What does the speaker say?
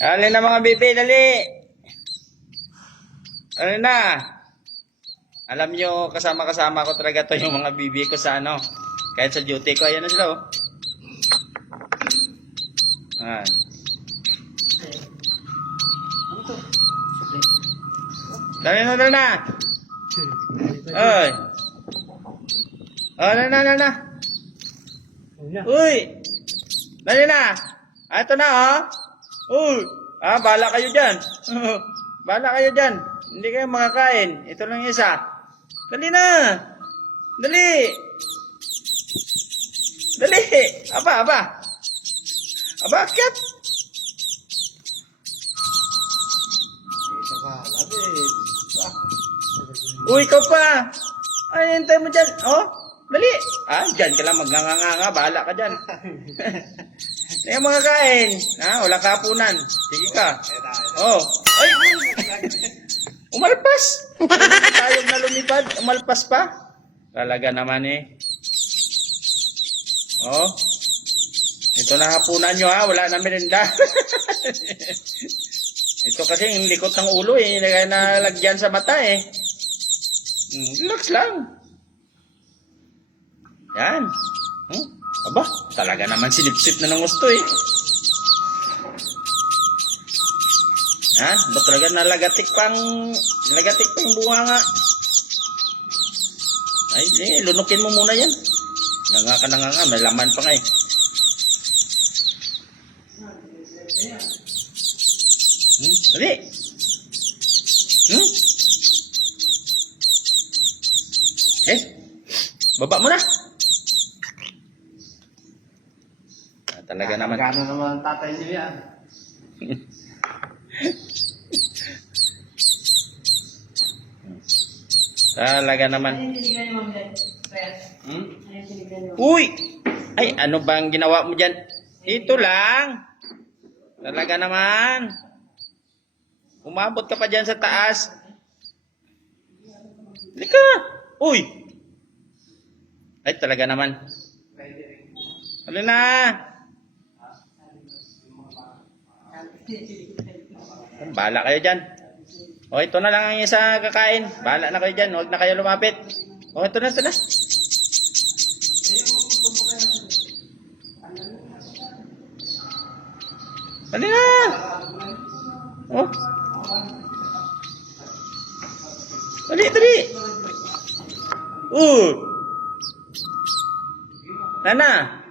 Dali na mga bebe, dali. Dali na. Alam nyo, kasama-kasama ko talaga to yung mga bebe ko sa ano. Kahit sa duty ko, ayan na sila oh. Ayan. Dali na, dali na. Oy. Oh, dali na. Uy. Dali na. Ito na oh. Uy. Bahala kayo dyan. Bahala kayo dyan. Hindi kayo makakain. Ito lang isa. Dali na. Dali. Dali. Aba. Akyat. Uy, ikaw pa. Ay, hintay mo dyan. Oh, dali. Dyan ka lang magnganganga. Bahala ka dyan. Hindi ka makakain. Wala kapunan. Sige ka. Oh. Ay. Umalpas. Tayog na lumipad. Umalpas pa. Talaga naman eh. Oh. Ito na hapunan nyo wala na merinda. Ito kasi yung likot ng ulo eh. Nalagyan sa mata eh. Relax lang. Yan. Aba, talaga naman sinipsip na ng gusto eh. Ba't talaga nalagatik pang bunga nga. Ay, lunukin mo muna yan. Nangaka, may laman pa nga eh. Dali. Baba mo na. Talaga naman. Gano'n naman ang tatay niyo yan. Talaga naman. Uy! Ay, ano bang ginawa mo dyan? Ito lang. Talaga naman. Umabot ka pa dyan sa taas. Lika! Uy! Ay, talaga naman. Halina na. Bahala kayo dyan. Ito na lang ang isa kakain. Bahala na kayo dyan. Huwag na kayo lumapit. Ito na. Halina! Dali. Nana.